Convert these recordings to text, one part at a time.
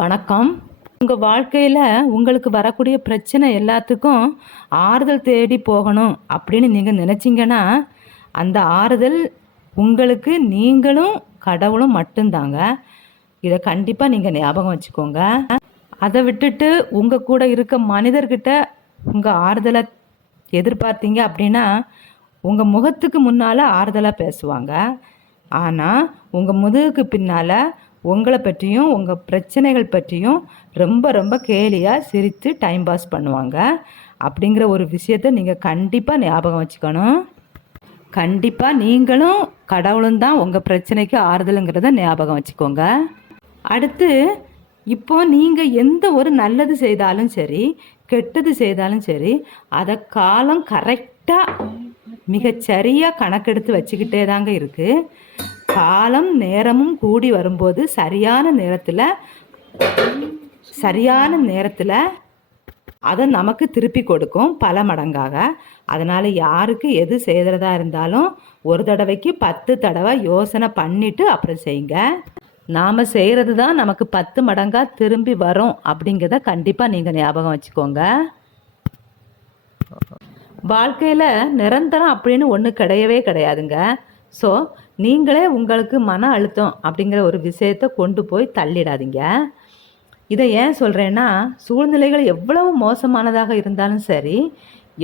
வணக்கம். உங்கள் வாழ்க்கையில் உங்களுக்கு வரக்கூடிய பிரச்சனை எல்லாத்துக்கும் ஆறுதல் தேடி போகணும் அப்படின்னு நீங்கள் நினச்சிங்கன்னா அந்த ஆறுதல் உங்களுக்கு நீங்களும் கடவுளும் மட்டும்தாங்க. இதை கண்டிப்பாக நீங்கள் ஞாபகம் வச்சுக்கோங்க. அதை விட்டுட்டு உங்கள் கூட இருக்க மனிதர்கிட்ட உங்கள் ஆறுதலை எதிர்பார்த்தீங்க அப்படின்னா உங்கள் முகத்துக்கு முன்னால் ஆறுதலாக பேசுவாங்க. ஆனால் உங்கள் முதுகுக்கு பின்னால் உங்களை பற்றியும் உங்கள் பிரச்சனைகள் பற்றியும் ரொம்ப ரொம்ப கேலியாக சிரித்து டைம் பாஸ் பண்ணுவாங்க. அப்படிங்கிற ஒரு விஷயத்த நீங்கள் கண்டிப்பாக ஞாபகம் வச்சுக்கணும். கண்டிப்பாக நீங்களும் கடவுளும் தான் உங்கள் பிரச்சனைக்கு ஆறுதலுங்கிறத ஞாபகம் வச்சுக்கோங்க. அடுத்து இப்போ நீங்கள் எந்த ஒரு நல்லது செய்தாலும் சரி கெட்டது செய்தாலும் சரி அதை காலம் கரெக்டாக மிகச்சரியாக கணக்கெடுத்து வச்சுக்கிட்டே தாங்க இருக்குது காலம் நேரமும் கூடி வரும்போது சரியான நேரத்தில் சரியான நேரத்தில் அதை நமக்கு திருப்பி கொடுக்கும் பல மடங்காக. அதனால் யாருக்கு எது செய்கிறதா இருந்தாலும் ஒரு தடவைக்கு பத்து தடவை யோசனை பண்ணிவிட்டு அப்புறம் செய்யுங்க. நாம் செய்கிறது தான் நமக்கு பத்து மடங்காக திரும்பி வரும் அப்படிங்கிறத கண்டிப்பாக நீங்கள் ஞாபகம் வச்சுக்கோங்க. வாழ்க்கையில் நிரந்தரம் அப்படின்னு ஒன்று கிடையவே கிடையாதுங்க. ஸோ நீங்களே உங்களுக்கு மன அழுத்தம் அப்படிங்கிற ஒரு விஷயத்தை கொண்டு போய் தள்ளிடாதீங்க. இதை ஏன் சொல்கிறேன்னா சூழ்நிலைகள் எவ்வளவு மோசமானதாக இருந்தாலும் சரி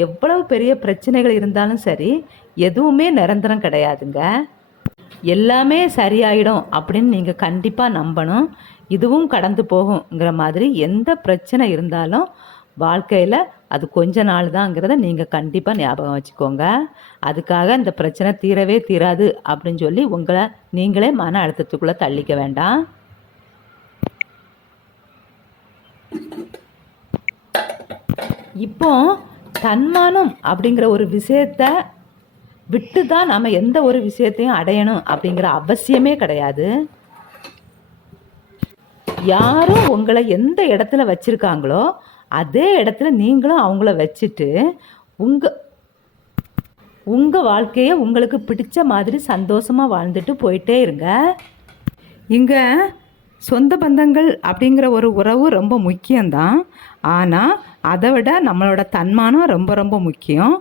எவ்வளவு பெரிய பிரச்சனைகள் இருந்தாலும் சரி எதுவுமே நிரந்தரம் கிடையாதுங்க. எல்லாமே சரியாயிடும் அப்படின்னு நீங்கள் கண்டிப்பாக நம்பணும். இதுவும் கடந்து போகுங்கிற மாதிரி எந்த பிரச்சனை இருந்தாலும் வாழ்க்கையில் அது கொஞ்ச நாள் தாங்கிறத நீங்கள் கண்டிப்பாக ஞாபகம் வச்சுக்கோங்க. அதுக்காக இந்த பிரச்சனை தீரவே தீராது அப்படின்னு சொல்லி உங்களை நீங்களே மன அழுத்தத்துக்குள்ளே தள்ளிக்க வேண்டாம். இப்போ தன்மானம் அப்படிங்கிற ஒரு விஷயத்த விட்டு தான் நம்ம எந்த ஒரு விஷயத்தையும் அடையணும் அப்படிங்கிற அவசியமே கிடையாது. யாரும் உங்களை எந்த இடத்துல வச்சுருக்காங்களோ அதே இடத்துல நீங்களும் அவங்கள வச்சுட்டு உங்கள் உங்கள் வாழ்க்கையை உங்களுக்கு பிடிச்ச மாதிரி சந்தோஷமாக வாழ்ந்துட்டு போயிட்டே இருங்க. இங்கே சொந்த பந்தங்கள் அப்படிங்கிற ஒரு உறவு ரொம்ப முக்கியம்தான். ஆனால் அதை விட நம்மளோட தன்மானம் ரொம்ப ரொம்ப முக்கியம்.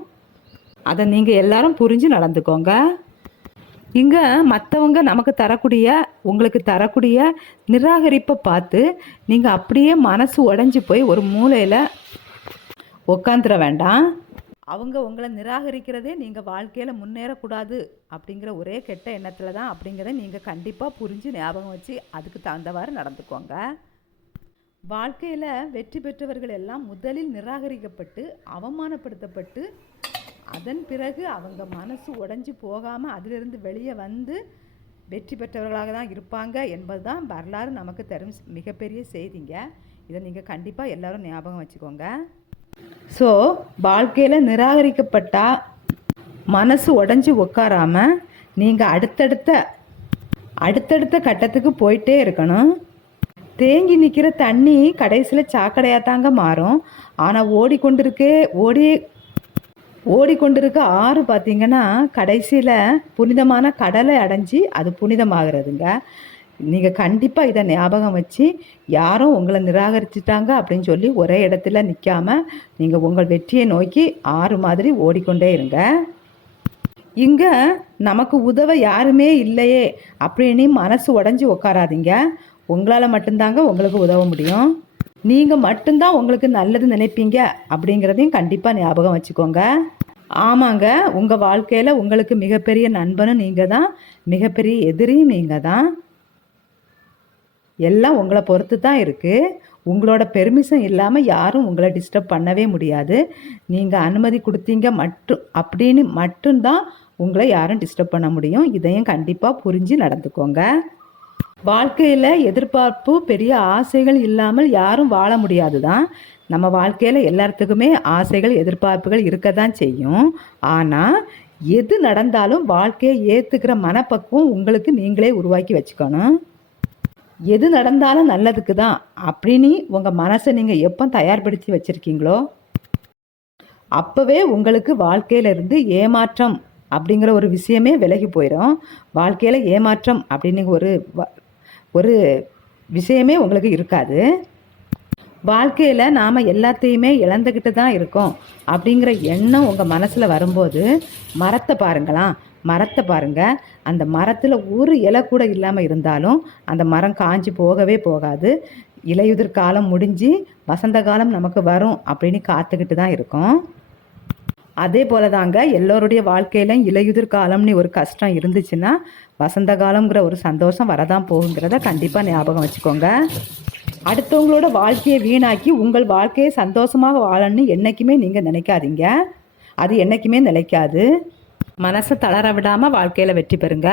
அதை நீங்கள் எல்லாரும் புரிஞ்சு நடந்துக்கோங்க. இங்கே மற்றவங்க நமக்கு தரக்கூடிய உங்களுக்கு தரக்கூடிய நிராகரிப்பை பார்த்து நீங்கள் அப்படியே மனசு உடஞ்சி போய் ஒரு மூலையில் உக்காந்துட வேண்டாம். அவங்க உங்களை நிராகரிக்கிறதே நீங்கள் வாழ்க்கையில் முன்னேறக்கூடாது அப்படிங்கிற ஒரே கெட்ட எண்ணத்தில் தான் அப்படிங்கிறத நீங்கள் கண்டிப்பாக புரிஞ்சு ஞாபகம் வச்சு அதுக்கு தகுந்தவாறு நடந்துக்கோங்க. வாழ்க்கையில் வெற்றி பெற்றவர்கள் எல்லாம் முதலில் நிராகரிக்கப்பட்டு அவமானப்படுத்தப்பட்டு அதன் பிறகு அவங்க மனசு உடஞ்சி போகாமல் அதிலிருந்து வெளியே வந்து வெற்றி பெற்றவர்களாக தான் இருப்பாங்க என்பது தான் வரலாறு நமக்கு தரும் மிகப்பெரிய செய்திங்க. இதை நீங்கள் கண்டிப்பாக எல்லோரும் ஞாபகம் வச்சுக்கோங்க. ஸோ வாழ்க்கையில் நிராகரிக்கப்பட்டால் மனசு உடஞ்சி உட்காராமல் நீங்கள் அடுத்தடுத்த அடுத்தடுத்த கட்டத்துக்கு போயிட்டே இருக்கணும். தேங்கி நிற்கிற தண்ணி கடைசியில் சாக்கடையாக தாங்க மாறும். ஆனால் ஓடிக்கொண்டிருக்கே ஓடி ஓடிக்கொண்டிருக்க ஆறு பார்த்திங்கன்னா கடைசியில் புனிதமான கடலை அடைஞ்சி அது புனிதமாகிறதுங்க. நீங்கள் கண்டிப்பாக இதை ஞாபகம் வச்சு யாரும் உங்களை நிராகரிச்சிட்டாங்க அப்படின்னு சொல்லி ஒரே இடத்துல நிற்காமல் நீங்கள் உங்கள் வெற்றியை நோக்கி ஆறு மாதிரி ஓடிக்கொண்டே இருங்க. இங்கே நமக்கு உதவ யாருமே இல்லையே அப்படின்னு மனசு உடஞ்சி உட்காராதீங்க உங்களால் மட்டும்தாங்க உங்களுக்கு உதவ முடியும். நீங்கள் மட்டும்தான் உங்களுக்கு நல்லது நினைப்பீங்க அப்படிங்கிறதையும் கண்டிப்பாக ஞாபகம் வச்சுக்கோங்க. ஆமாங்க உங்கள் வாழ்க்கையில் உங்களுக்கு மிகப்பெரிய நண்பனும் நீங்கள் தான் மிகப்பெரிய எதிரியும் நீங்கள் தான் எல்லாம் உங்களை பொறுத்து தான் இருக்குது உங்களோட பெர்மிஷன் இல்லாமல் யாரும் உங்களை டிஸ்டர்ப் பண்ணவே முடியாது. நீங்கள் அனுமதி கொடுத்தீங்க மட்டும் அப்படின்னு மட்டும்தான் உங்களை யாரும் டிஸ்டர்ப் பண்ண முடியும். இதையும் கண்டிப்பாக புரிஞ்சு நடந்துக்கோங்க. வாழ்க்கையில் எதிர்பார்ப்பு பெரிய ஆசைகள் இல்லாமல் யாரும் வாழ முடியாது தான் நம்ம வாழ்க்கையில் எல்லாத்துக்குமே ஆசைகள் எதிர்பார்ப்புகள் இருக்க தான் செய்யும். ஆனால் எது நடந்தாலும் வாழ்க்கையை ஏற்றுக்கிற மனப்பக்குவம் உங்களுக்கு நீங்களே உருவாக்கி வச்சுக்கணும். எது நடந்தாலும் நல்லதுக்கு தான் அப்படின்னு உங்கள் மனசை நீங்கள் எப்போ தயார்படுத்தி வச்சுருக்கீங்களோ அப்போவே உங்களுக்கு வாழ்க்கையிலிருந்து ஏமாற்றம் அப்படிங்கிற ஒரு விஷயமே விலகி போயிடும் வாழ்க்கையில் ஏமாற்றம் அப்படின்னு ஒரு ஒரு விஷயமே உங்களுக்கு இருக்காது. வாழ்க்கையில் நாம் எல்லாத்தையுமே இழந்துக்கிட்டு தான் இருக்கோம் அப்படிங்கிற எண்ணம் உங்கள் மனசில் வரும்போது மரத்தை பாருங்களாம் மரத்தை பாருங்கள் அந்த மரத்தில் ஒரு இலை கூட இல்லாமல் இருந்தாலும் அந்த மரம் காஞ்சி போகவே போகாது. இலையுதிர் காலம் முடிஞ்சு வசந்த காலம் நமக்கு வரும் அப்படின்னு காத்துக்கிட்டு தான் இருக்கோம். அதே போல தாங்க எல்லோருடைய வாழ்க்கையிலும் இலையுதிர் காலம்னு ஒரு கஷ்டம் இருந்துச்சுன்னா வசந்த காலம்ங்கிற ஒரு சந்தோஷம் வரதான் போகுங்கிறத கண்டிப்பாக ஞாபகம் வச்சுக்கோங்க. அடுத்தவங்களோட வாழ்க்கையை வீணாக்கி உங்கள் வாழ்க்கையை சந்தோஷமாக வாழணும்னு என்றைக்குமே நீங்கள் நினைக்காதீங்க. அது என்றைக்குமே நிலைக்காது. மனசை தளர விடாமல் வாழ்க்கையில் வெற்றி பெறுங்க.